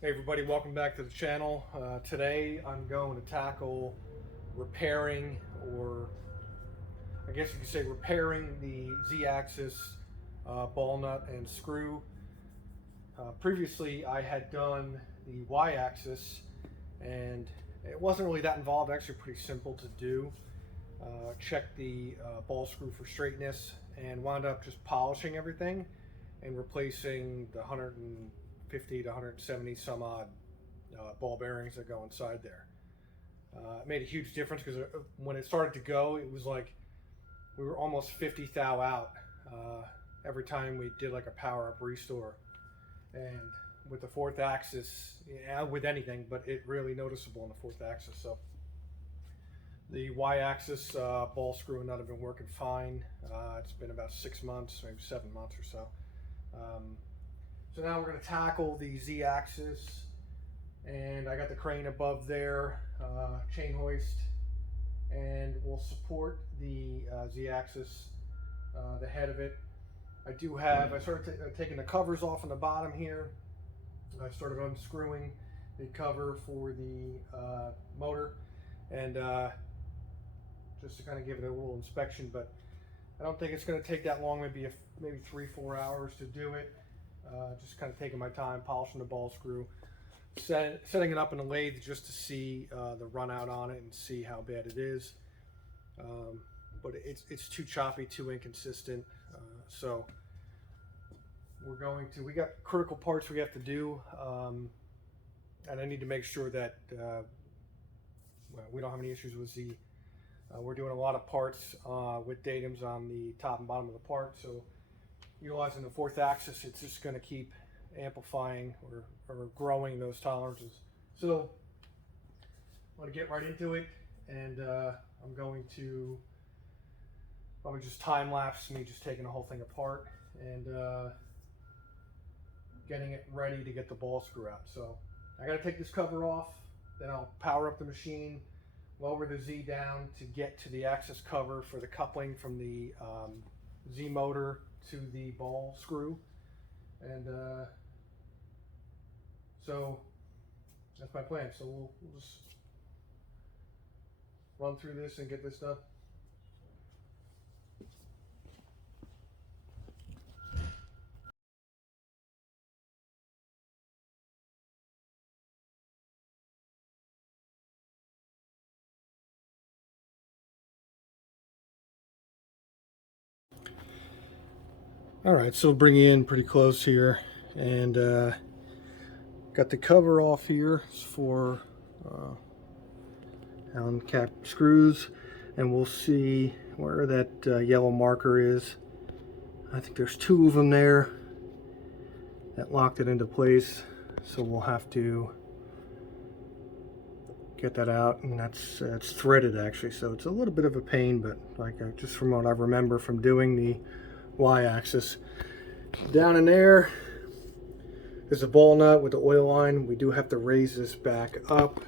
Hey everybody, welcome back to the channel. Today I'm going to tackle repairing, or I guess you could say repairing, the Z-axis ball nut and screw. Previously I had done the Y-axis and it wasn't really that involved, actually pretty simple to do. Checked the ball screw for straightness and wound up just polishing everything and replacing the 150 to 170 some odd ball bearings that go inside there. It made a huge difference because when it started to go, it was like we were almost 50 thou out every time we did like a power up restore. And with the fourth axis, yeah, with anything, but it really noticeable in the fourth axis. So the Y-axis ball screw and nut have been working fine. It's been about 6 months, maybe 7 months or so. So now we're going to tackle the Z-axis, and I got the crane above there, chain hoist, and we'll support the Z-axis, the head of it. I started taking the covers off on the bottom here. I started unscrewing the cover for the motor, and just to kind of give it a little inspection, but I don't think it's going to take that long, maybe 3-4 hours to do it. Just kind of taking my time, polishing the ball screw, setting it up in a lathe just to see the run out on it and see how bad it is. But it's too choppy, too inconsistent. So we got critical parts we have to do, and I need to make sure that we don't have any issues with Z. We're doing a lot of parts with datums on the top and bottom of the part, so utilizing the fourth axis, it's just going to keep amplifying or growing those tolerances. So I'm going to get right into it, and I'm going to probably just time lapse me just taking the whole thing apart and getting it ready to get the ball screw out. So I got to take this cover off, then I'll power up the machine, lower the Z down to get to the axis cover for the coupling from the Z motor to the ball screw, and so that's my plan. So we'll just run through this and get this done. All right, so bring you in pretty close here, and got the cover off here for Allen cap screws, and we'll see where that yellow marker is. I think there's 2 of them there that locked it into place, so we'll have to get that out, and it's threaded actually, so it's a little bit of a pain, but like just from what I remember from doing the Y-axis. Down in there is a ball nut with the oil line. We do have to raise this back up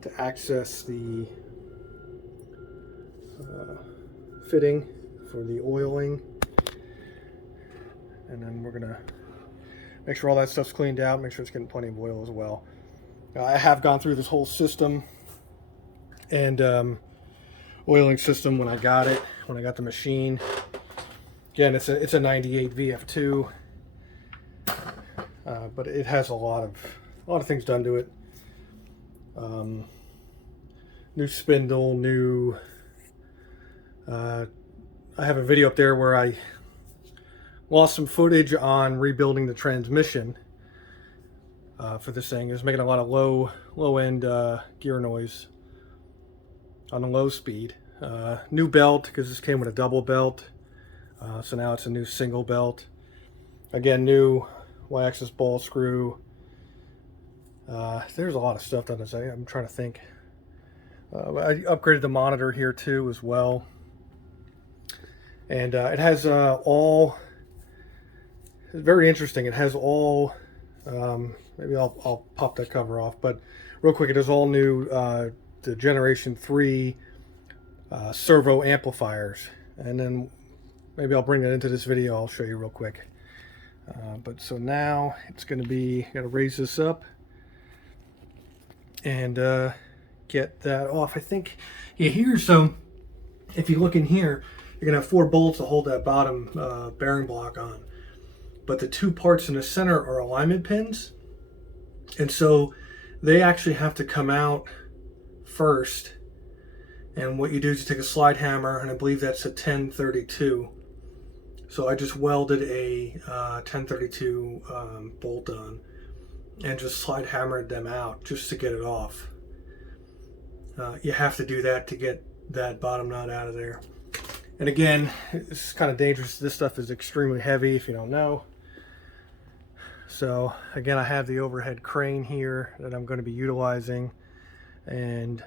to access the fitting for the oiling, and then we're gonna make sure all that stuff's cleaned out, make sure it's getting plenty of oil as well. I have gone through this whole system and oiling system when I got the machine. Again, it's a 98 VF2, but it has a lot of things done to it. New spindle, new. I have a video up there where I lost some footage on rebuilding the transmission for this thing. It was making a lot of low end gear noise on the low speed. New belt, because this came with a double belt. So now it's a new single belt. Again, new Y-axis ball screw. There's a lot of stuff done to say. I'm trying to think. I upgraded the monitor here too as well. And it has all, it's very interesting. It has all, maybe I'll pop that cover off, but real quick, it is all new, the Generation 3 servo amplifiers. And then maybe I'll bring that into this video. I'll show you real quick. But so now it's going to be, got to raise this up. and get that off. I think, yeah, here, so if you look in here, you're gonna have 4 bolts to hold that bottom bearing block on. But the 2 parts in the center are alignment pins. And so they actually have to come out first. And what you do is you take a slide hammer, and I believe that's a 1032. So I just welded a 1032 bolt on and just slide hammered them out just to get it off. You have to do that to get that bottom nut out of there. And again, it's kind of dangerous. This stuff is extremely heavy if you don't know. So again, I have the overhead crane here that I'm going to be utilizing, and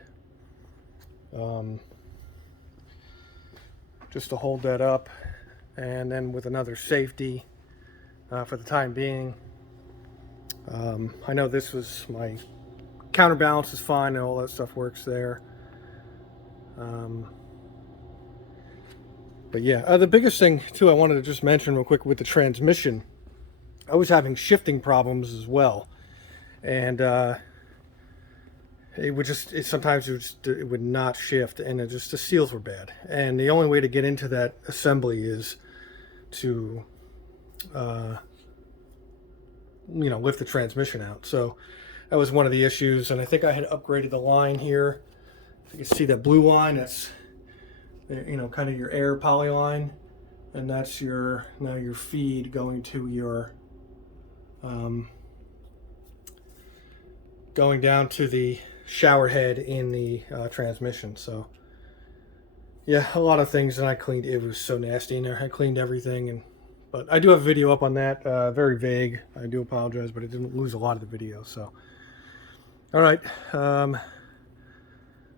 just to hold that up, and then with another safety for the time being. I know this was my counterbalance is fine and all that stuff works there. But yeah, the biggest thing too I wanted to just mention real quick with the transmission, I was having shifting problems as well, and it would just sometimes it would not shift, and the seals were bad. And the only way to get into that assembly is to lift the transmission out. So that was one of the issues, and I think I had upgraded the line here. You can see that blue line, that's kind of your air poly line, and that's your feed going to your going down to the shower head in the transmission. So yeah, a lot of things that I cleaned. It was so nasty in there. I cleaned everything, but I do have a video up on that. Very vague. I do apologize, but it didn't lose a lot of the video. So all right,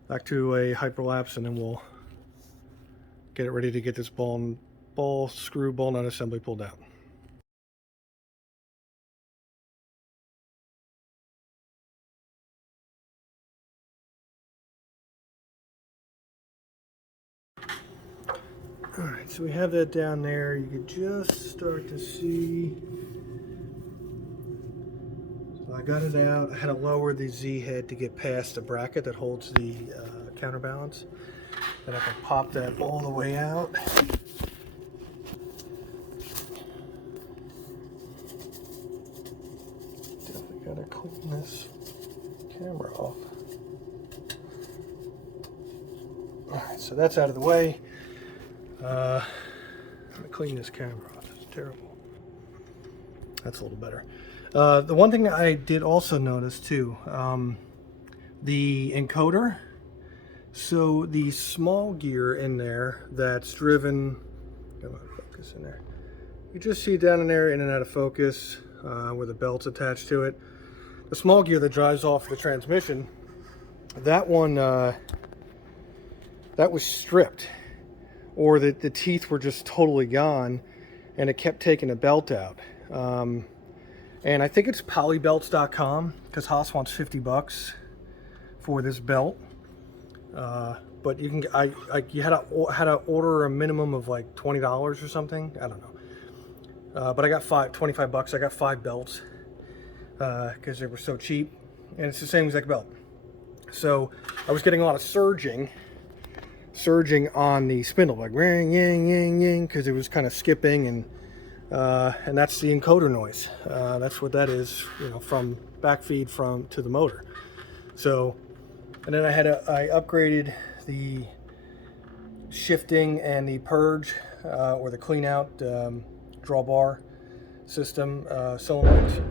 back to a hyperlapse, and then we'll get it ready to get this ball nut assembly pulled out. All right, so we have that down there. You can just start to see. So I got it out. I had to lower the Z head to get past the bracket that holds the counterbalance. Then I can pop that all the way out. Definitely gotta clean this camera off. All right, so that's out of the way. I'm gonna clean this camera off. It's terrible. That's a little better. The one thing I did also notice too, the encoder. So the small gear in there that's driven, come on, focus in there. You just see it down in there, in and out of focus, where the belt's attached to it. The small gear that drives off the transmission, that one, that was stripped, or the teeth were just totally gone, and it kept taking the belt out. And I think it's polybelts.com, because Haas wants $50 for this belt. But you can, you had to order a minimum of like $20 or something. I don't know. But I got $25. I got 5 belts because they were so cheap, and it's the same exact belt. So I was getting a lot of surging on the spindle, like ring, yang, yang, yang, because it was kind of skipping, and that's the encoder noise. That's what that is, from backfeed to the motor. So, and then I upgraded the shifting and the purge or the clean out drawbar system solenoids.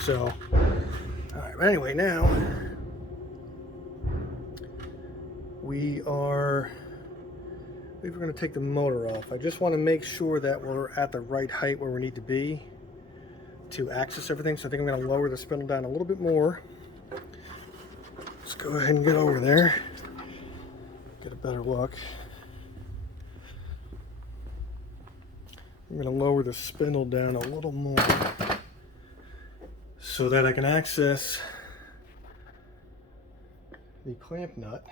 So, all right. But anyway, now we're going to take the motor off. I just want to make sure that we're at the right height where we need to be to access everything. So I think I'm going to lower the spindle down a little bit more. Let's go ahead and get over there, get a better look. I'm going to lower the spindle down a little more so that I can access the clamp nut.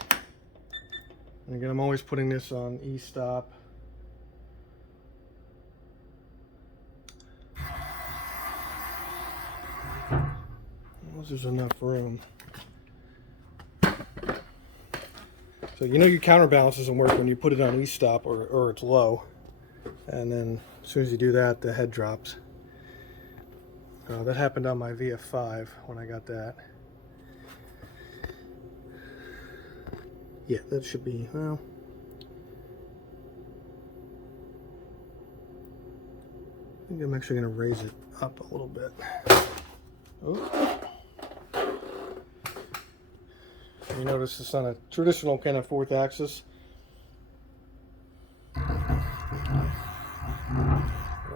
And again, I'm always putting this on e-stop. There's enough room. So you know your counterbalance doesn't work when you put it on e-stop or it's low. And then as soon as you do that, the head drops. That happened on my VF5 when I got that. Yeah, that should be, well, I think I'm actually going to raise it up a little bit. Oh. You notice it's on a traditional kind of 4th axis. That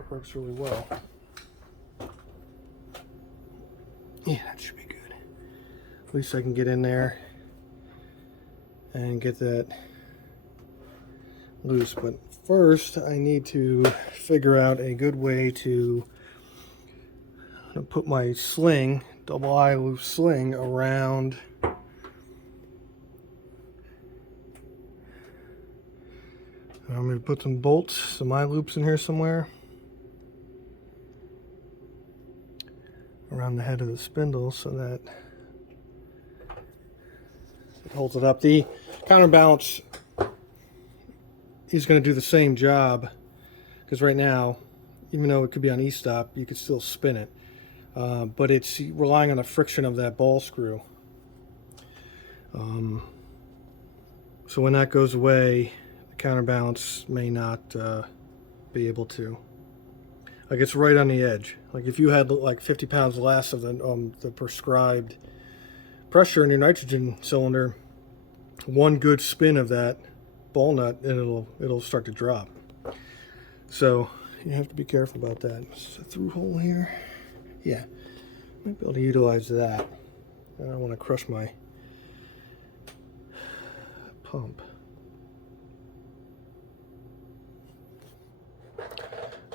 works really well. Yeah, that should be good. At least I can get in there and get that loose. But first, I need to figure out a good way to put my sling, double eye loop sling, around I'm going to put some bolts, some eye loops in here somewhere around the head of the spindle so that it holds it up. The counterbalance is going to do the same job, because right now, even though it could be on e-stop, you could still spin it. But it's relying on the friction of that ball screw. So when that goes away, the counterbalance may not be able to. Like, it's right on the edge. Like if you had like 50 pounds less of the prescribed pressure in your nitrogen cylinder, one good spin of that ball nut and it'll start to drop. So you have to be careful about that. Is a through hole here? Yeah, might be able to utilize that. I don't want to crush my pump.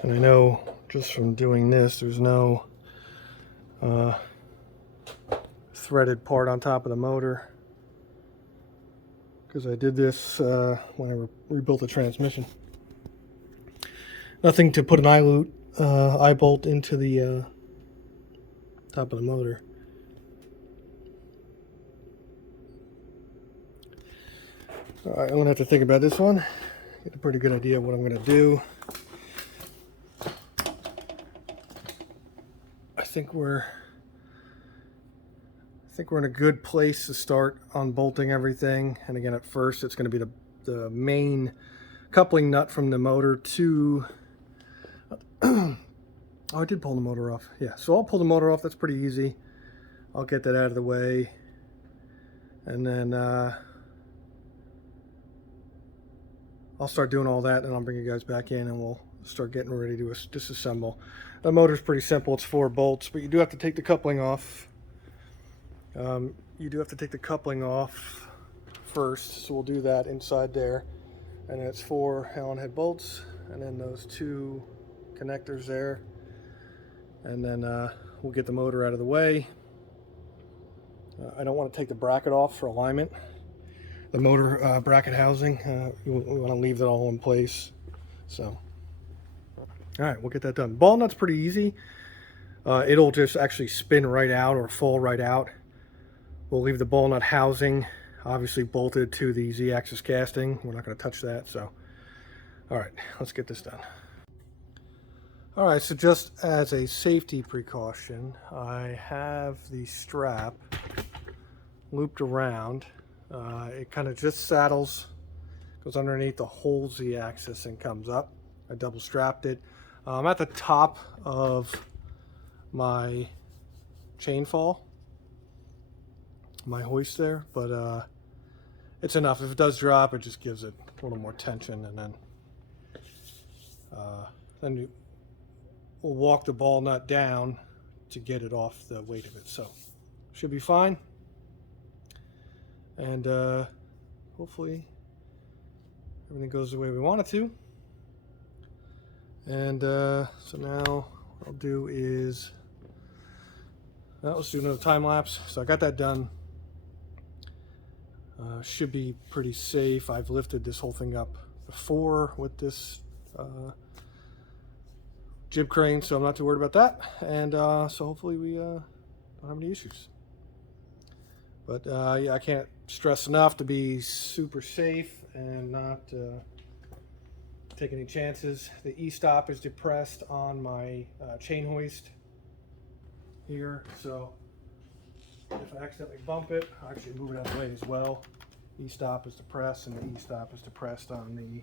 And I know just from doing this, there's no threaded part on top of the motor, because I did this when I rebuilt the transmission. Nothing to put an eye bolt into the top of the motor. Alright, I'm going to have to think about this one. Get a pretty good idea of what I'm going to do. I think we're in a good place to start unbolting everything. And again, at first it's going to be the main coupling nut from the motor to oh, I did pull the motor off. Yeah, so I'll pull the motor off. That's pretty easy. I'll get that out of the way, and then I'll start doing all that, and I'll bring you guys back in and we'll start getting ready to disassemble. The motor's pretty simple. It's 4 bolts, but you do have to take the coupling off. You do have to take the coupling off first, so we'll do that inside there. And it's 4 Allen head bolts, and then those 2 connectors there. And then we'll get the motor out of the way. I don't want to take the bracket off for alignment. The motor bracket housing, we want to leave that all in place. So, all right, we'll get that done. Ball nut's pretty easy. It'll just actually spin right out or fall right out. We'll leave the ball nut housing obviously bolted to the Z-axis casting. We're not going to touch that. So, all right, let's get this done. All right, so just as a safety precaution, I have the strap looped around. It kind of just saddles, goes underneath the whole Z-axis and comes up. I double strapped it. I'm at the top of my chain fall, my hoist there, but it's enough. If it does drop, it just gives it a little more tension, and then we'll walk the ball nut down to get it off the weight of it. So should be fine, and hopefully everything goes the way we want it to. And so now what I'll do is let's do another time lapse. So I got that done. Should be pretty safe. I've lifted this whole thing up before with this jib crane, so I'm not too worried about that. And so hopefully we don't have any issues. But yeah, I can't stress enough to be super safe and not take any chances. The E-stop is depressed on my chain hoist here, so if I accidentally bump it, I'll actually move it out of the way as well. E-stop is depressed, and the E-stop is depressed on the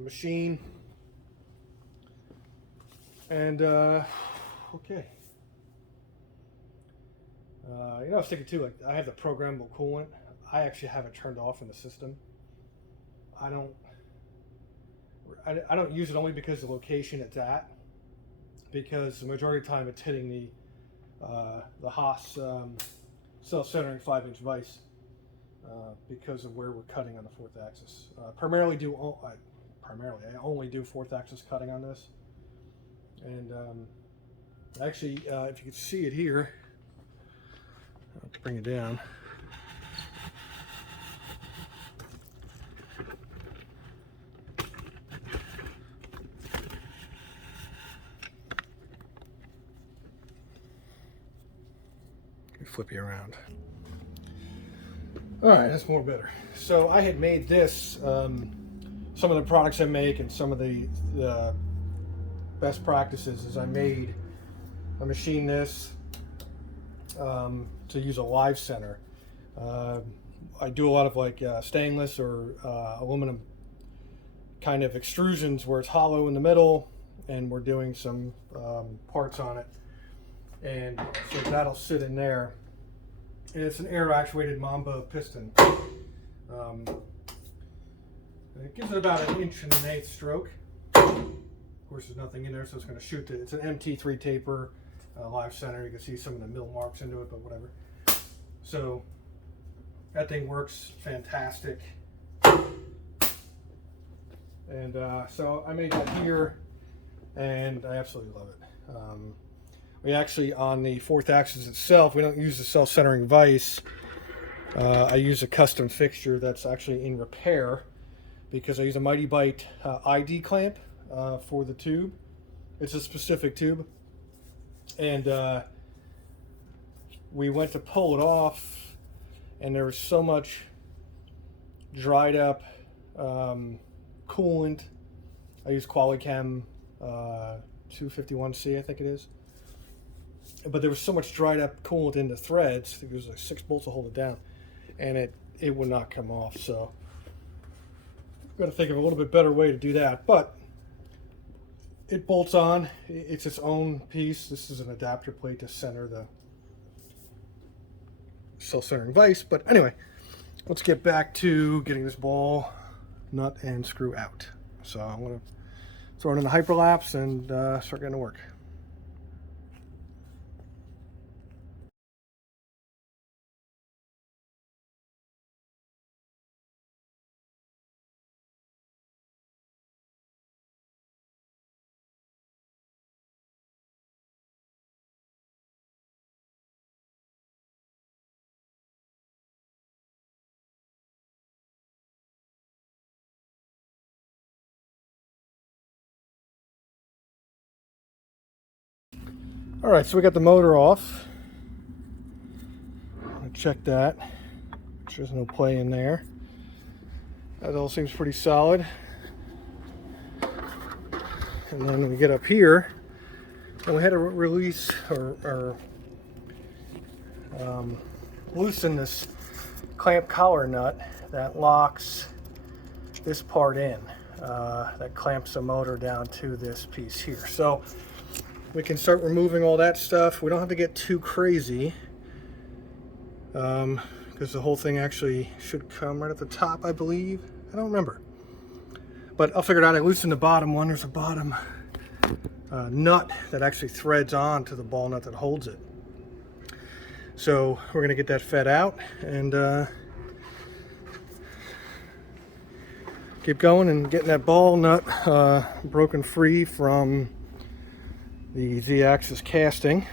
machine. And okay. You know, I was thinking too, like I have the programmable coolant. I actually have it turned off in the system. I don't use it only because of the location it's at, because the majority of the time it's hitting the Haas self-centering 5-inch vise because of where we're cutting on the fourth axis. I only do fourth axis cutting on this. And actually, if you can see it here, I'll bring it down. Flip you around. All right, that's more better. So I had made this, some of the products I make and some of the best practices is I machined this to use a live center. I do a lot of like stainless or aluminum kind of extrusions where it's hollow in the middle, and we're doing some parts on it. And so that'll sit in there. And it's an air-actuated Mamba piston. And it gives it about 1 1/8 stroke. Of course, there's nothing in there, so it's going to shoot it. It's an MT3 taper, live center. You can see some of the mill marks into it, but whatever. So that thing works fantastic. And so I made that here, and I absolutely love it. We actually, on the fourth axis itself, we don't use the self-centering vise. I use a custom fixture that's actually in repair, because I use a Mighty Bite ID clamp for the tube. It's a specific tube. And we went to pull it off, and there was so much dried up coolant. I use Qualichem 251C, I think it is. But there was so much dried up coolant in the threads, I think there was like 6 bolts to hold it down, and it would not come off. So I've got to think of a little bit better way to do that. But it bolts on. It's its own piece. This is an adapter plate to center the self-centering vise. But anyway, let's get back to getting this ball nut and screw out. So I'm going to throw it in the hyperlapse and start getting to work. All right, so we got the motor off. Check that. There's no play in there. That all seems pretty solid. And then we get up here, and we had to release or loosen this clamp collar nut that locks this part in. That clamps the motor down to this piece here. So we can start removing all that stuff. We don't have to get too crazy, because the whole thing actually should come right at the top, I believe. I don't remember, but I'll figure it out. I loosened the bottom one. There's a bottom nut that actually threads on to the ball nut that holds it. So we're gonna get that fed out and keep going and getting that ball nut broken free from the Z-axis casting.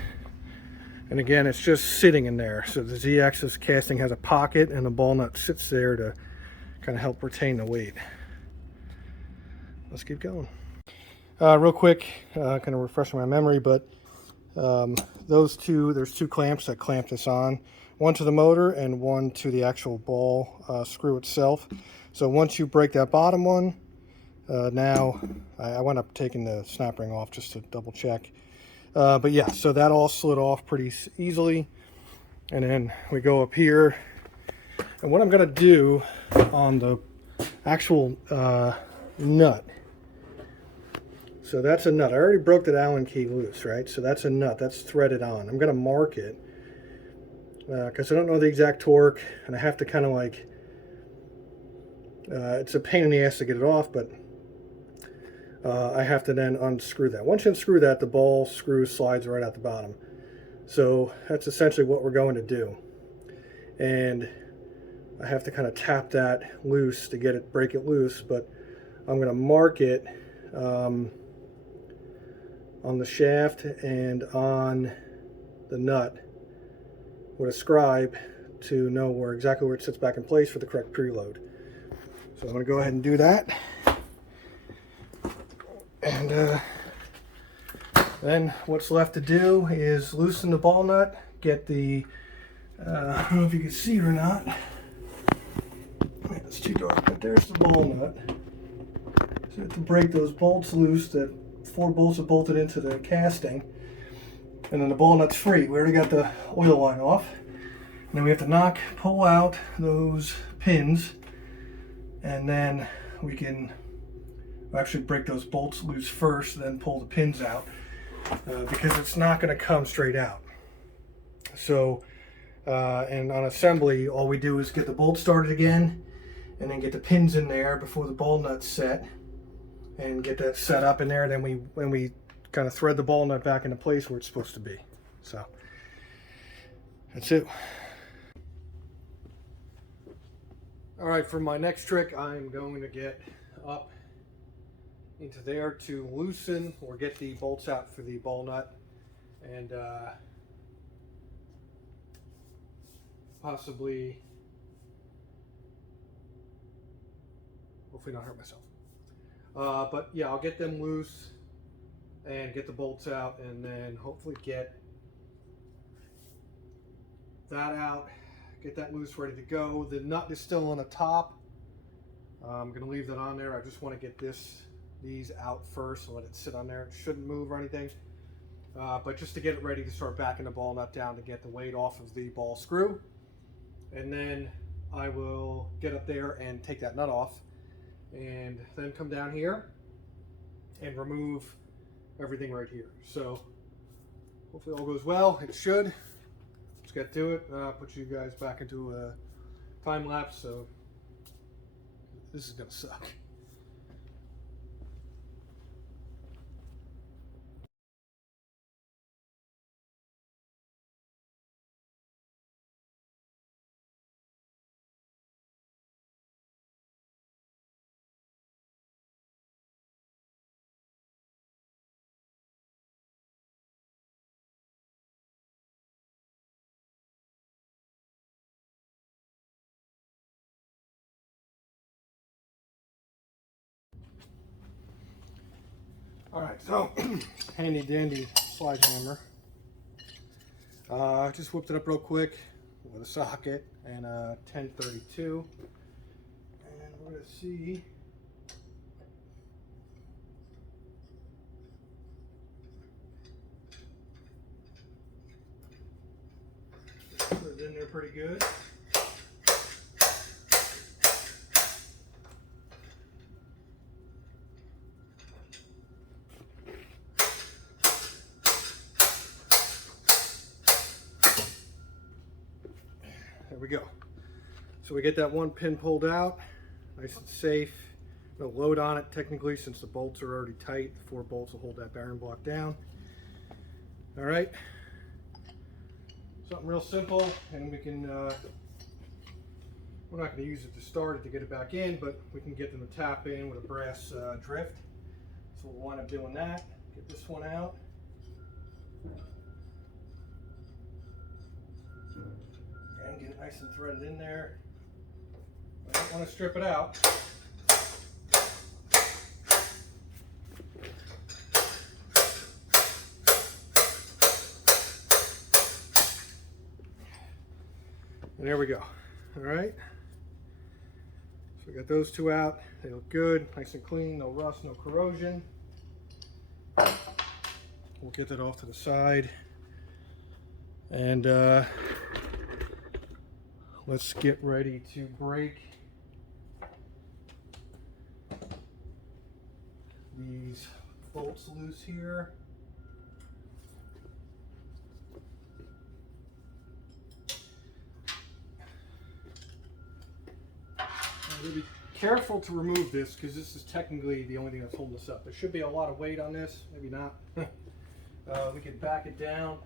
And again, it's just sitting in there. So the Z-axis casting has a pocket, and the ball nut sits there to kind of help retain the weight. Let's keep going. Real quick, kind of refreshing my memory, but Those two, there's two clamps that clamp this on, one to the motor and one to the actual ball screw itself. So once you break that bottom one, now I went up taking the snap ring off just to double check. But yeah, so that all slid off pretty easily. And then we go up here. And what I'm going to do on the actual nut, so that's a nut. I already broke that Allen key loose, right? So that's a nut. That's threaded on. I'm going to mark it because I don't know the exact torque, and I have to kind of like, it's a pain in the ass to get it off, but I have to then unscrew that. Once you unscrew that, the ball screw slides right out the bottom. So that's essentially what we're going to do. And I have to kind of tap that loose to get it, break it loose, but I'm going to mark it on the shaft and on the nut with a scribe to know exactly where it sits back in place for the correct preload. So I'm going to go ahead and do that. And then what's left to do is loosen the ball nut, get the, I don't know if you can see it or not. It's too dark, but there's the ball nut. So you have to break those bolts loose. That 4 bolts are bolted into the casting. And then the ball nut's free. We already got the oil line off. And then we have to pull out those pins. And then we can actually break those bolts loose first, then pull the pins out. Because it's not going to come straight out. So, and on assembly, all we do is get the bolt started again, and then get the pins in there before the ball nut's set, and get that set up in there. Then we kind of thread the ball nut back into place where it's supposed to be. So that's it. All right, for my next trick, I'm going to get up into there to loosen or get the bolts out for the ball nut, and possibly, hopefully not hurt myself. But yeah, I'll get them loose and get the bolts out, and then hopefully get that out, get that loose, ready to go. The nut is still on the top. I'm going to leave that on there. I just want to get these out first and let it sit on there. It shouldn't move or anything, but just to get it ready to start backing the ball nut down to get the weight off of the ball screw. And then I will get up there and take that nut off, and then come down here and remove everything right here. So hopefully all goes well. It should. Let's get to it. Put you guys back into a time lapse, so this is gonna suck. All right, so handy dandy slide hammer. I just whipped it up real quick with a socket and a 1032, and we're gonna see. Put it in there pretty good. There we go. So we get that one pin pulled out, nice and safe. No load on it technically, since the bolts are already tight. The 4 bolts will hold that bearing block down. All right, something real simple, and we can, we're not going to use it to start it to get it back in, but we can get them to tap in with a brass drift. So we'll wind up doing that. Get this one out. And get it nice and threaded in there. I don't want to strip it out. And there we go. All right. So we got those two out. They look good, nice and clean, no rust, no corrosion. We'll get that off to the side. And let's get ready to break these bolts loose here. Be careful to remove this because this is technically the only thing that's holding this up. There should be a lot of weight on this, maybe not. We can back it down.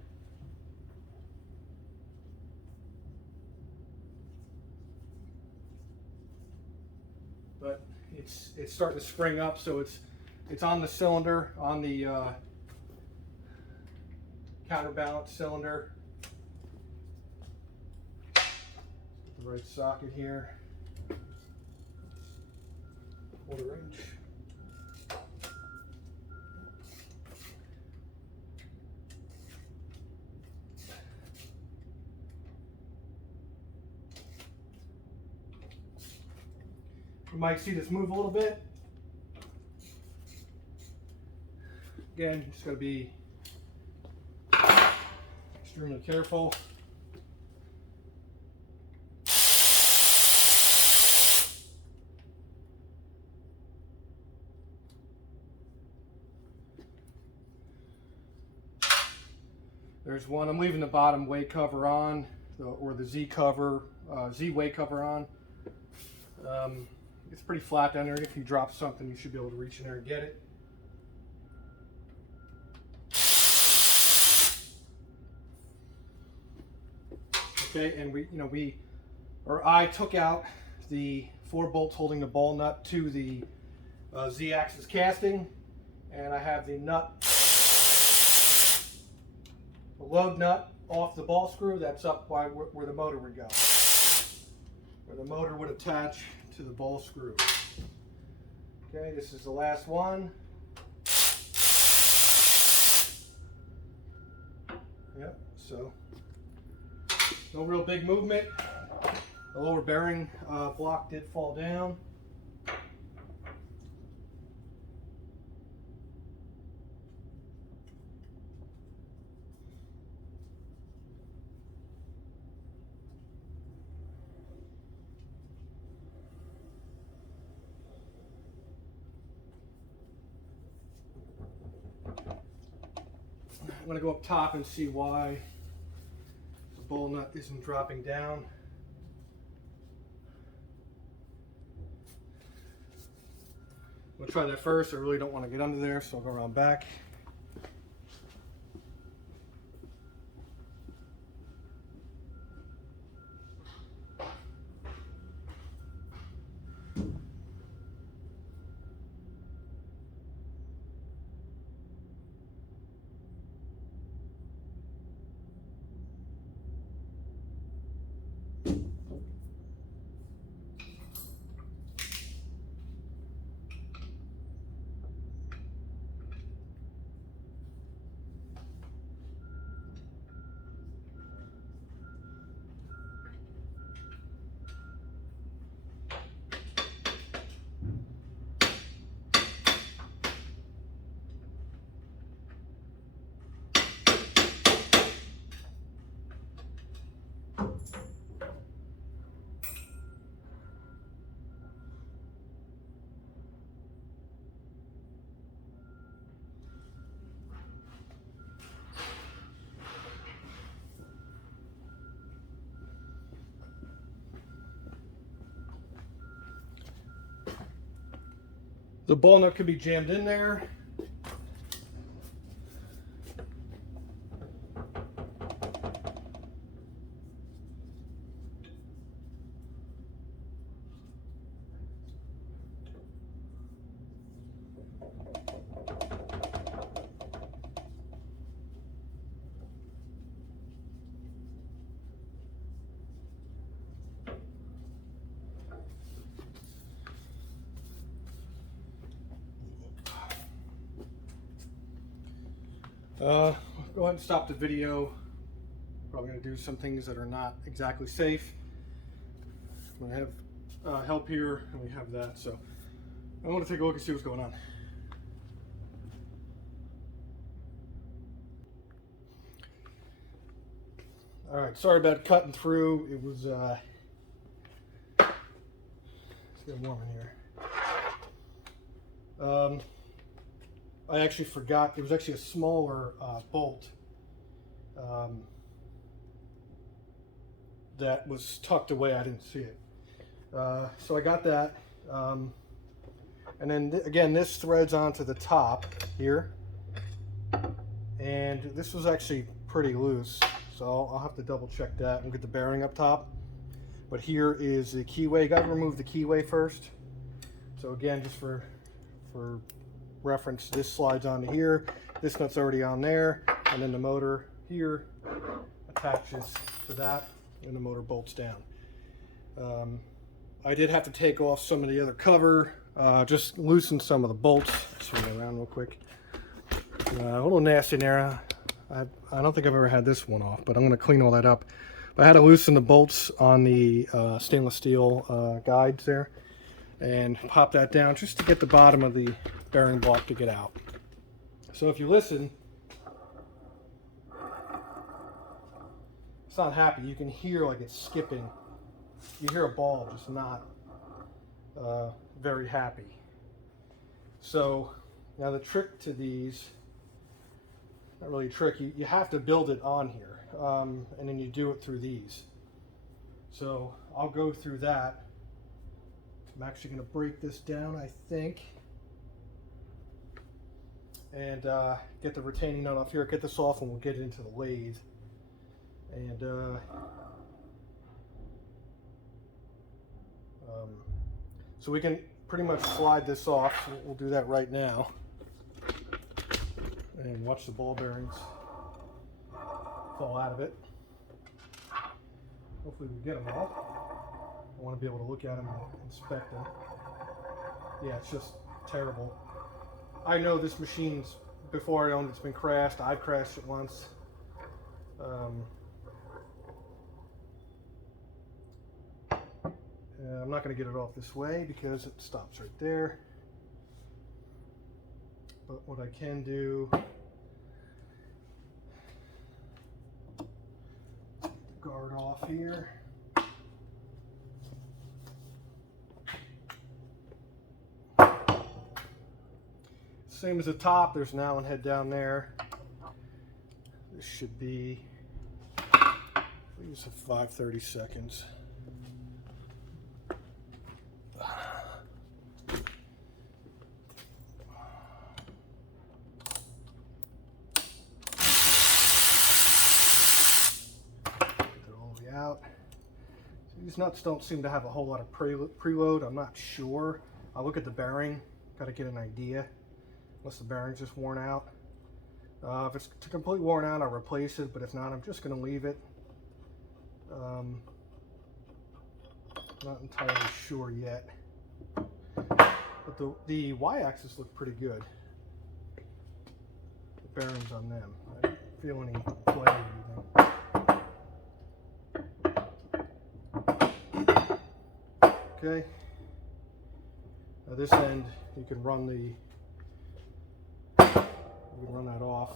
But it's starting to spring up, so it's on the cylinder, on the counterbalance cylinder. The right socket here. Quarter inch. You might see this move a little bit. Again, just got to be extremely careful. There's one. I'm leaving the bottom weight cover on, or the Z cover, Z weight cover on. It's pretty flat down there. If you drop something, you should be able to reach in there and get it. Okay, and I took out the 4 bolts holding the ball nut to the Z-axis casting, and I have the nut. The lug nut off the ball screw, that's up by where the motor would go. Where the motor would attach to the ball screw. Okay, this is the last one. Yep, so no real big movement. The lower bearing block did fall down. I'm going to go up top and see why the ball nut isn't dropping down. We'll try that first. I really don't want to get under there, so I'll go around back. The ball nut could be jammed in there. Go ahead and stop the video. Probably going to do some things that are not exactly safe. I have help here, and we have that. So I want to take a look and see what's going on. All right, sorry about cutting through. It was it's getting warm in here. I actually forgot. It was actually a smaller bolt that was tucked away. I didn't see it. So I got that. And then again, this threads onto the top here. And this was actually pretty loose. So I'll have to double check that and get the bearing up top. But here is the keyway. You got to remove the keyway first. So again, just for reference, this slides onto here. This nut's already on there, and then the motor here attaches to that, and the motor bolts down. I did have to take off some of the other cover, just loosen some of the bolts. Swing it around real quick. A little nasty in there. I don't think I've ever had this one off, but I'm going to clean all that up. I had to loosen the bolts on the stainless steel guides there and pop that down just to get the bottom of the bearing block to get out. So if you listen, it's not happy. You can hear like it's skipping. You hear a ball just not very happy. So now the trick to these, not really a trick, you have to build it on here, and then you do it through these. So I'll go through that. I'm actually going to break this down, I think, and get the retaining nut off here, get this off, and we'll get it into the lathe. And so we can pretty much slide this off. So we'll do that right now. And watch the ball bearings fall out of it. Hopefully we get them all. I want to be able to look at them and inspect them. Yeah, it's just terrible. I know this machine's, before I owned it's been crashed. I've crashed it once. I'm not going to get it off this way because it stops right there. But what I can do, take the guard off here. Same as the top, there's an Allen head down there. This should be, I think it's a 5/32. Out. So these nuts don't seem to have a whole lot of preload. I'm not sure. I'll look at the bearing. Got to get an idea. Unless the bearing's just worn out. If it's completely worn out, I'll replace it. But if not, I'm just going to leave it. Not entirely sure yet. But the Y-axis look pretty good. The bearings on them. I don't feel any play or anything. Okay. Now this end, you can run that off.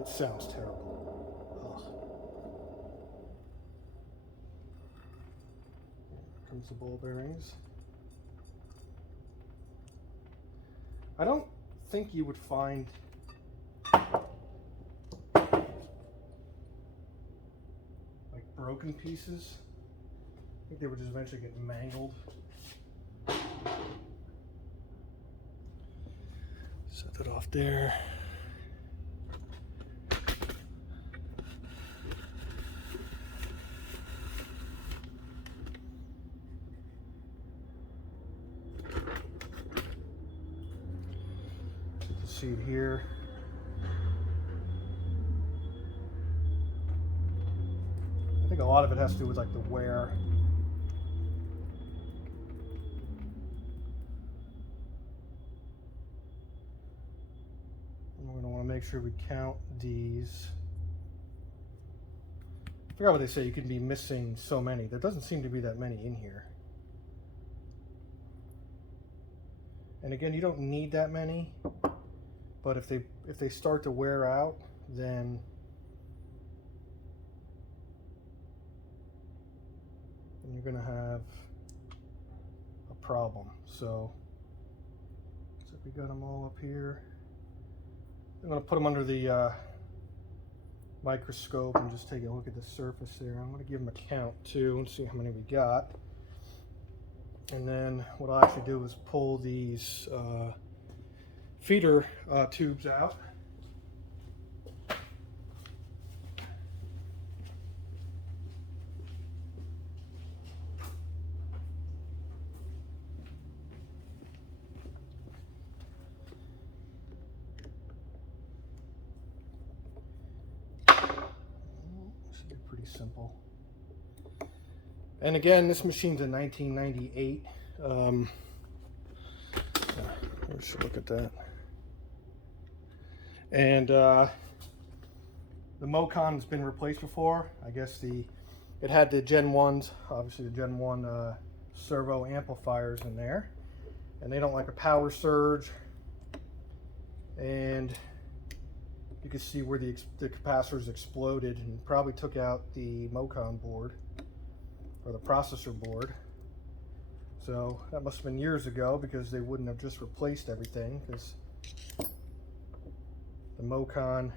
It sounds terrible. The ball bearings. I don't think you would find like broken pieces. I think they would just eventually get mangled. Set that off there. See here. I think a lot of it has to do with like the wear make sure we count these. I forgot what they say, you can be missing so many. There doesn't seem to be that many in here. And again, you don't need that many, but if they start to wear out, then you're gonna have a problem. So we got them all up here. I'm gonna put them under the microscope and just take a look at the surface there. I'm gonna give them a count too and see how many we got. And then what I'll actually do is pull these feeder tubes out. Should be pretty simple. And again, this machine's a 1998. Let's look at that. And the Mocon's been replaced before. I guess it had the Gen 1s, obviously the Gen 1 servo amplifiers in there. And they don't like a power surge. And you can see where the capacitors exploded and probably took out the Mocon board, or the processor board. So that must have been years ago, because they wouldn't have just replaced everything, because the Mocon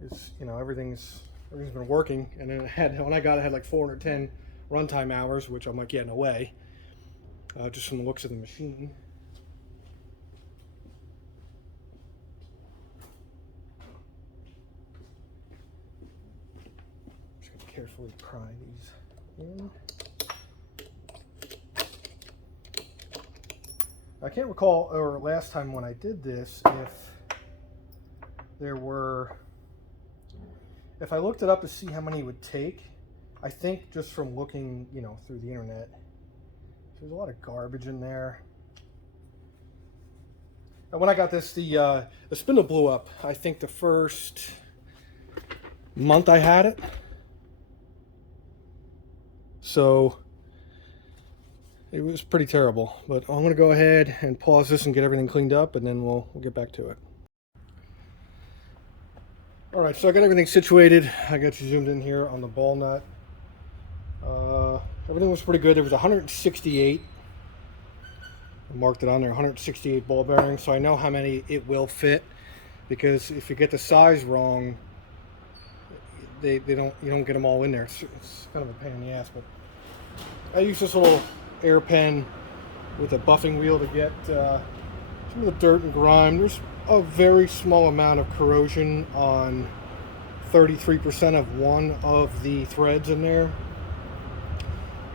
is, you know, everything's been working. And then when I got it, had like 410 runtime hours, which I'm like, yeah, no way, just from the looks of the machine. Carefully pry these in. I can't recall, or last time when I did this, if I looked it up to see how many it would take. I think just from looking, you know, through the internet, there's a lot of garbage in there. And when I got this, the spindle blew up. I think the first month I had it. So it was pretty terrible, but I'm going to go ahead and pause this and get everything cleaned up, and then we'll get back to it. All right, so I got everything situated. I got you zoomed in here on the ball nut. Everything was pretty good. There was 168. I marked it on there, 168 ball bearings, so I know how many it will fit, because if you get the size wrong, you don't get them all in there. It's kind of a pain in the ass, but I use this little air pen with a buffing wheel to get some of the dirt and grime. There's a very small amount of corrosion on 33% of one of the threads in there.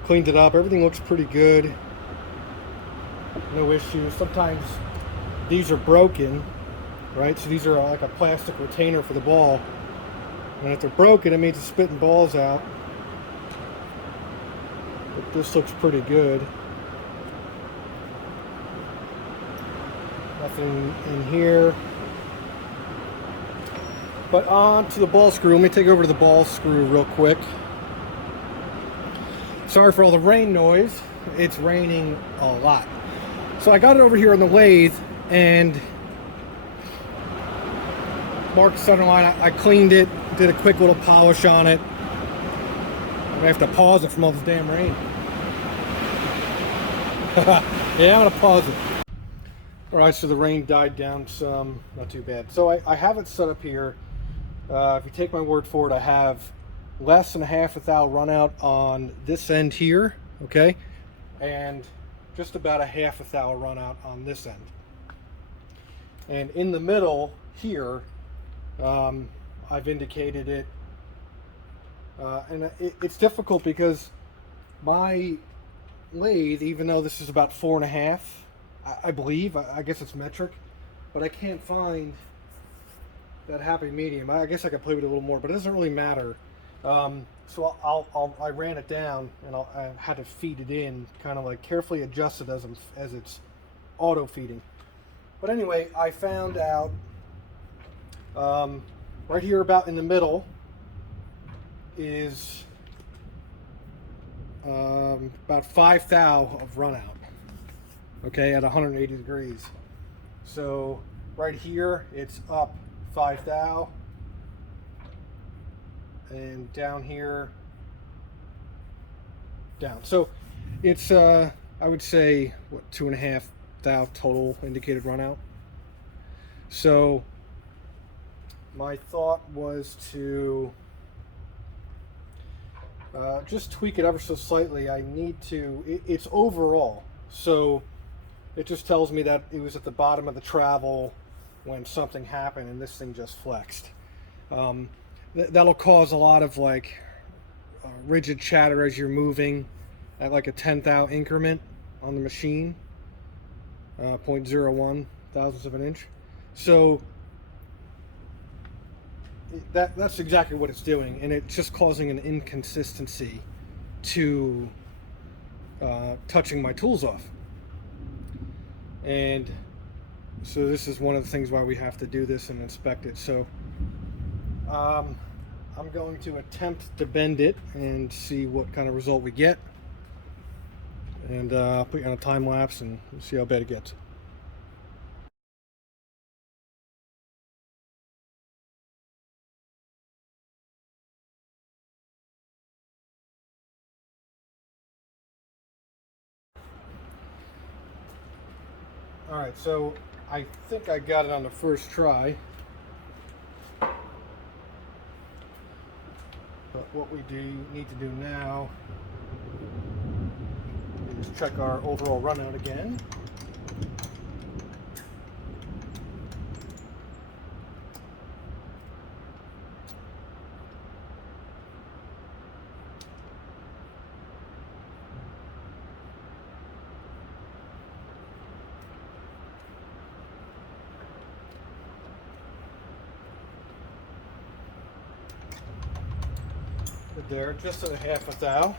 Cleaned it up. Everything looks pretty good. No issues. Sometimes these are broken, right? So these are like a plastic retainer for the ball. And if they're broken, it means it's spitting balls out. But this looks pretty good. Nothing in here. But on to the ball screw. Let me take over to the ball screw real quick. Sorry for all the rain noise. It's raining a lot. So I got it over here on the lathe, and marked the center line. I cleaned it, did a quick little polish on it. I have to pause it from all this damn rain. Yeah, I'm gonna pause it. All right, so the rain died down some, not too bad. So I have it set up here. If you take my word for it, I have less than a half a thou run out on this end here, okay? And just about a half a thou run out on this end. And in the middle here, I've indicated it, and it's difficult because my lathe, even though this is about 4.5, I believe, I guess it's metric, but I can't find that happy medium. I guess I could play with it a little more, but it doesn't really matter. So I ran it down, and I had to feed it in, kind of like carefully adjust it as it's auto feeding. But anyway, I found out Right here about in the middle is about 5 thou of run out, okay, at 180 degrees. So right here it's up 5 thou, and down here down. So it's I would say what, 2.5 thou total indicated run out. So my thought was to just tweak it ever so slightly. I need to, it's overall, so it just tells me that it was at the bottom of the travel when something happened and this thing just flexed. That'll cause a lot of like rigid chatter as you're moving at like a 10 thou increment on the machine, 0.01 thousandths of an inch. So that's exactly what it's doing, and it's just causing an inconsistency to touching my tools off. And so this is one of the things why we have to do this and inspect it. So I'm going to attempt to bend it and see what kind of result we get, and I'll put you on a time lapse and see how bad it gets. Alright, so I think I got it on the first try. But what we need to do now is check our overall run out again. There, just at a 1/2 thou.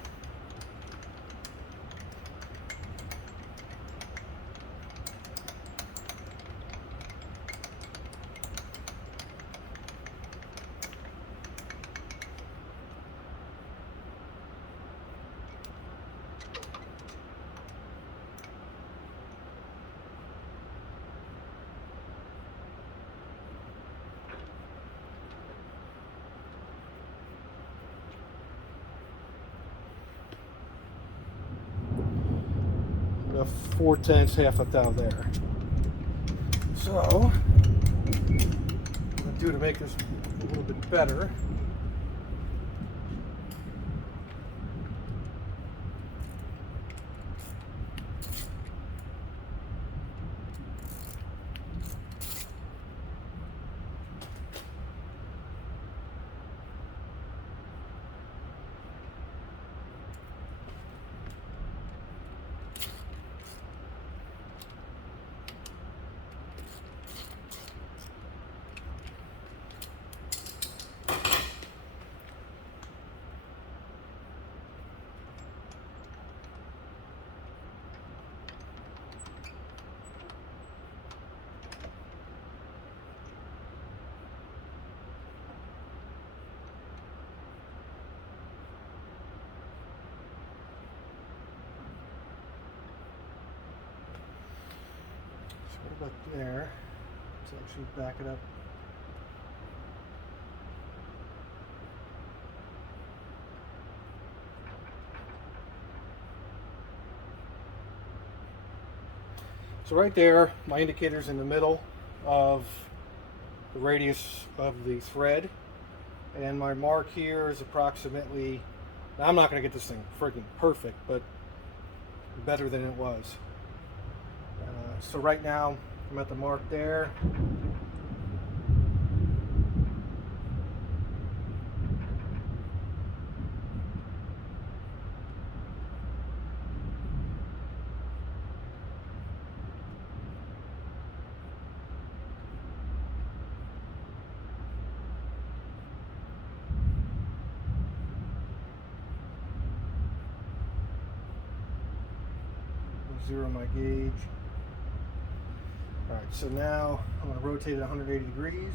A 4/10, 1/2 thou there. So, what I'm going to do to make this a little bit better, what about there? Let's actually back it up. So right there, my indicator's in the middle of the radius of the thread, and my mark here is approximately, now I'm not going to get this thing freaking perfect, but better than it was. So right now I'm at the mark there. Zero my gauge. Alright, so now I'm going to rotate it 180 degrees.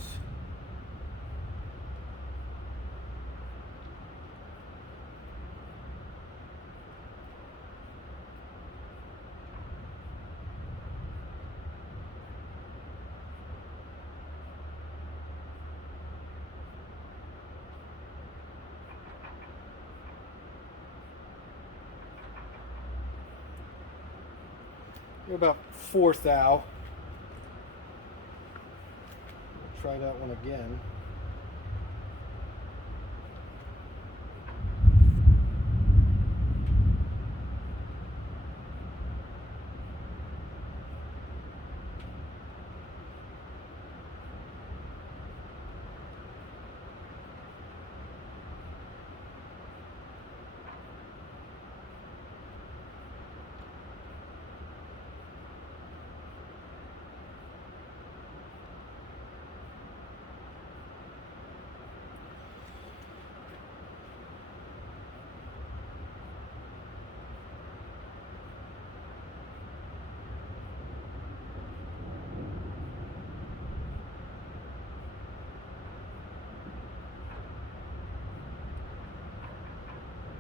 About 4 thou. Try that one again.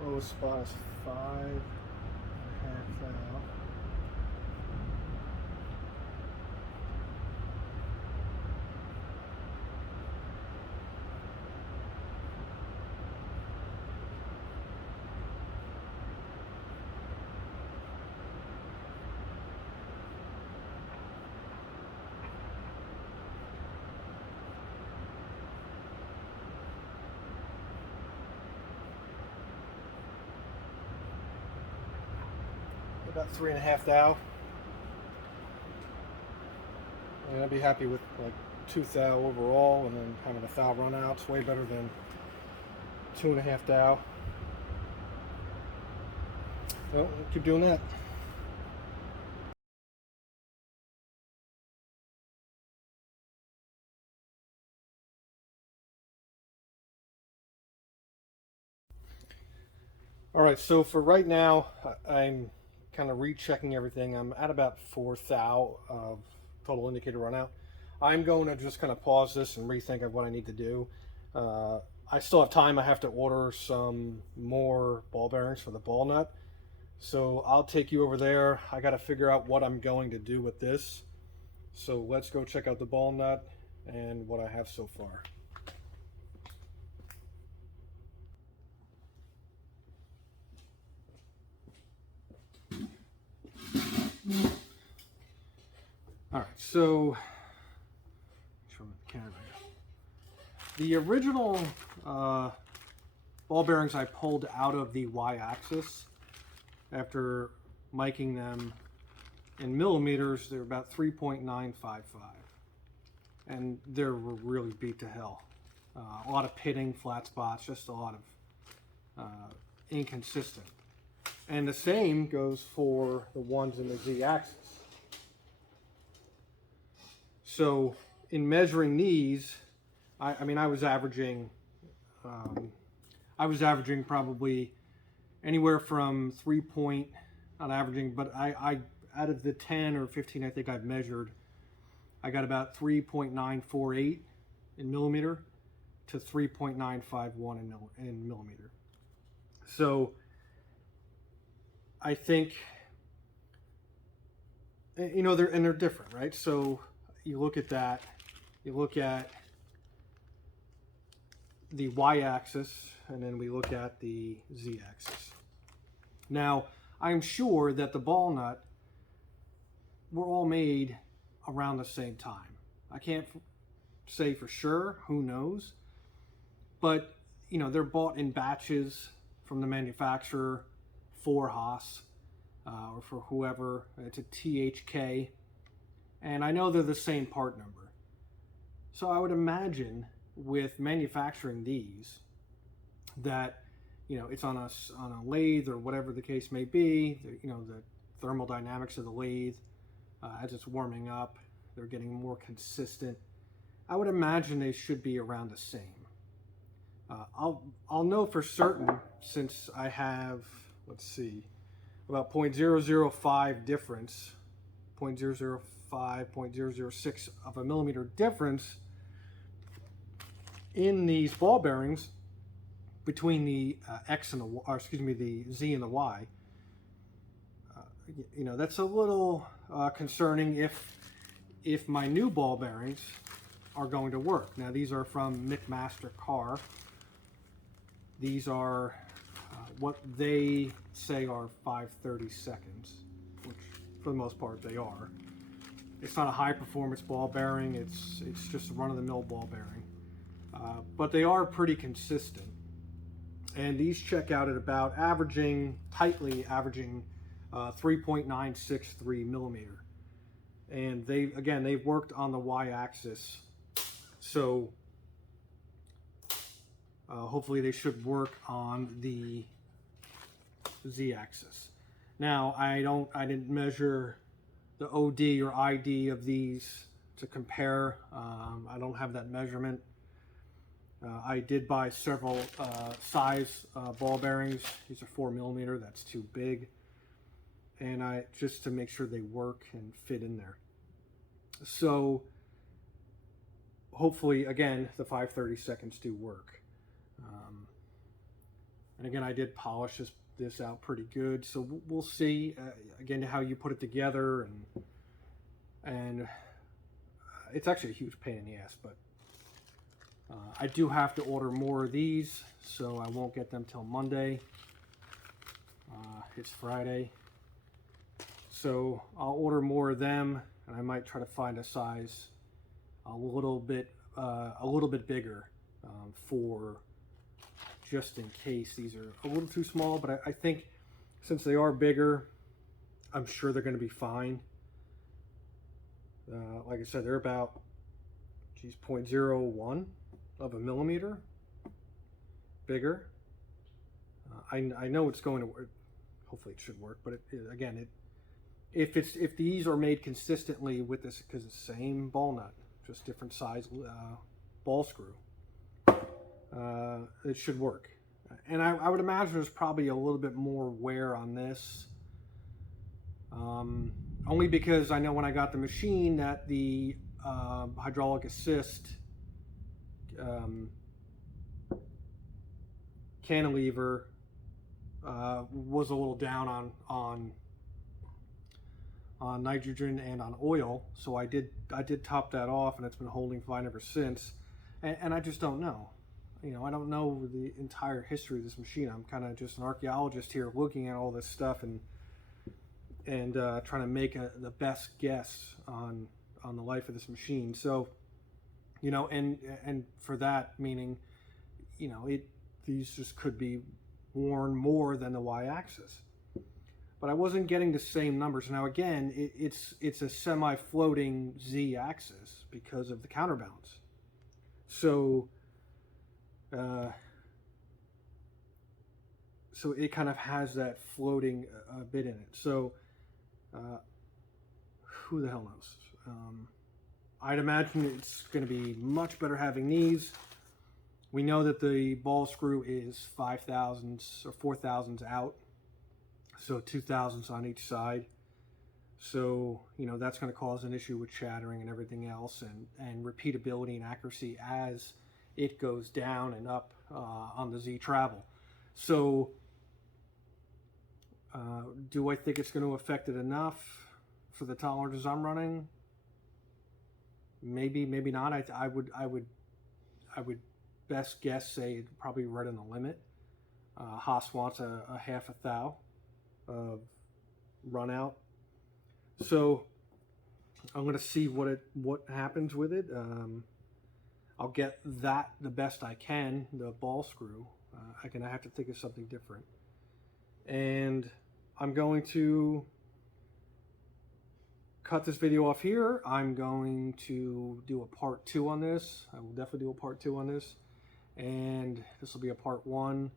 Lowest spot is 5.5 thou. About 3.5 thou. And I'd be happy with like 2 thou overall, and then having a thou run out. It's way better than 2.5 thou. Well, keep doing that. All right, so for right now, I'm kind of rechecking everything. I'm at about 4 thou of total indicator run out. I'm going to just kind of pause this and rethink of what I need to do. I still have time. I have to order some more ball bearings for the ball nut. So I'll take you over there. I got to figure out what I'm going to do with this. So let's go check out the ball nut and what I have so far. All right, so show the camera. The original ball bearings I pulled out of the y-axis after miking them in millimeters, they're about 3.955, and they're really beat to hell. A lot of pitting, flat spots, just a lot of inconsistent. And the same goes for the ones in the z-axis. So in measuring these, I mean, I was averaging probably anywhere from 3 point, not averaging, but I out of the 10 or 15 I think I've measured, I got about 3.948 in millimeter to 3.951 in millimeter. So I think, you know, they're different, right? So you look at that, you look at the y-axis, and then we look at the z-axis. Now, I'm sure that the ball nut were all made around the same time. I can't say for sure, who knows, but you know, they're bought in batches from the manufacturer for Haas or for whoever. It's a THK, and I know they're the same part number. So I would imagine with manufacturing these that, you know, it's on a lathe or whatever the case may be. You know, the thermal dynamics of the lathe, as it's warming up, they're getting more consistent. I would imagine they should be around the same. I'll know for certain since I have, let's see, about 0.005 difference, 0.005, 0.006 of a millimeter difference in these ball bearings between the X and the Z and the Y. You know, that's a little concerning if my new ball bearings are going to work. Now, these are from McMaster Car. These are what they say are 5/32, which for the most part they are. It's not a high performance ball bearing, it's just a run-of-the-mill ball bearing. But they are pretty consistent. And these check out at about tightly averaging 3.963 millimeter. And they've worked on the y-axis, so hopefully they should work on the z-axis. Now I didn't measure the OD or ID of these to compare. I don't have that measurement. I did buy several size ball bearings. These are 4 millimeter. That's too big. And just to make sure they work and fit in there. So hopefully, again, the 5/32 do work. And again, I did polish this out pretty good. So we'll see again how you put it together, and it's actually a huge pain in the ass, but I do have to order more of these, so I won't get them till Monday. It's Friday. So I'll order more of them, and I might try to find a size a little bit bigger for just in case these are a little too small. But I think since they are bigger, I'm sure they're going to be fine. Like I said, they're about 0.01 of a millimeter bigger. I know it's going to work. Hopefully it should work, but if these are made consistently with this, because it's the same ball nut, just different size ball screw, it should work. And I would imagine there's probably a little bit more wear on this, only because I know when I got the machine that the hydraulic assist cantilever was a little down on nitrogen and on oil, so I did top that off, and it's been holding fine ever since. And I just don't know. I don't know the entire history of this machine. I'm kind of just an archaeologist here, looking at all this stuff and trying to make the best guess on the life of this machine. So, and for that meaning, these just could be worn more than the y-axis. But I wasn't getting the same numbers. Now again, it's a semi-floating z-axis because of the counterbalance. So so it kind of has that floating bit in it. So who the hell knows? I'd imagine it's going to be much better having these. We know that the ball screw is 5/1000 or 4/1000 out, so 2/1000 on each side. So that's going to cause an issue with shattering and everything else, and repeatability and accuracy as it goes down and up on the Z travel. So do I think it's going to affect it enough for the tolerances I'm running? Maybe, maybe not. I would best guess say probably right on the limit. Haas wants a 1/2 thou run out. So I'm going to see what happens with it. I'll get that the best I can, the ball screw. I have to think of something different. And I'm going to cut this video off here. I'm going to do a part 2 on this. I will definitely do a part 2 on this. And this will be a part 1.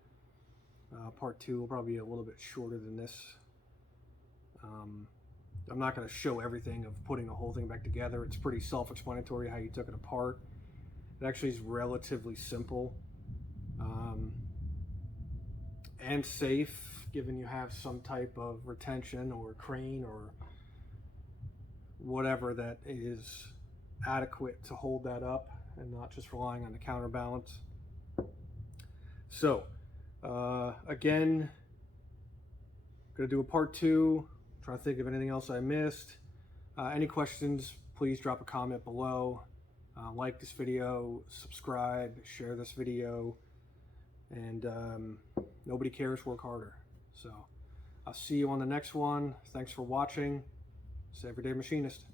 Part 2 will probably be a little bit shorter than this. I'm not going to show everything of putting the whole thing back together. It's pretty self-explanatory how you took it apart. It actually is relatively simple and safe, given you have some type of retention or crane or whatever that is adequate to hold that up and not just relying on the counterbalance. So again, gonna do a part 2. Trying to think of anything else I missed. Any questions, please drop a comment below. Like this video, subscribe, share this video, and nobody cares, work harder. So I'll see you on the next one. Thanks for watching. It's Everyday Machinist.